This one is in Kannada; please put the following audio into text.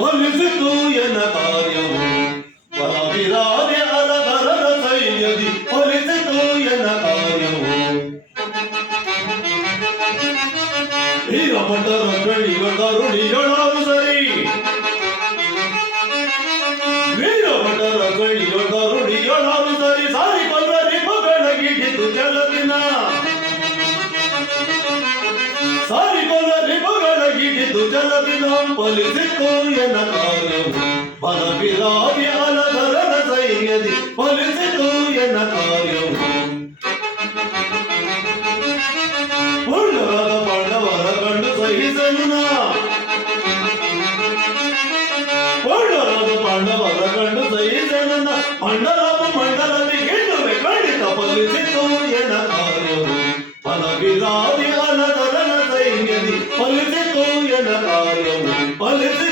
ಒಲಿಸಿತು ಎನ್ನ ಕಾರ್ಯವು ಬಲವಿರಾದೆ ಅಲಗರದ ಸೈನ್ಯದಿ ಒಲಿಸಿತು ಎನ್ನ ಕಾರ್ಯವು ವೀರಭಟರ ಬೆಳಿಗಳ ರುಡಿಗಳಾರು ಸರಿ ವೀರಭಟರ ಬೆಳಿಗಳ ರುಡಿಗಳಾರು ಸರಿ ಸಾರಿ ಕೊಲ್ಲರಿ ಮಗಳ ಗಿಡಿತು ಜಲದಿನ ಸಾರಿ ಕೊಲ್ಲರಿ ಮಗಳ ಗಿಡಿತು ಜಲದಿನ ಫಲಿಸಿತು ಎನ್ನ ಕಾರ್ಯವು ಬಲವಿರಾದಿ ಅಲಗರದ ಸೈನ್ಯದಿ ಫಲಿಸಿತು ಎನ್ನ ಕಾರ್ಯವು ಪೂರ್ಣರಾದ ಪಾಂಡವರ ಕಂಡು ಸಹಿಸನ್ನ ಪೂರ್ಣರಾದ ಪಾಂಡವರ ಕಂಡು ಸಹಿಸನ್ನ ಮಂಡಲವು ಮಂಡಲದಿ ಗೆಲ್ಲುವೆ ಖಂಡಿತ ಫಲಿಸಿತು ಎನ್ನ ಕಾರ್ಯವು ಬಲವಿರಾದಿ ಅಲಗರದ ಸೈನ್ಯದಿ ಫಲಿಸಿತು ಎನ್ನ ಕಾರ್ಯವು ಫಲಿಸಿತು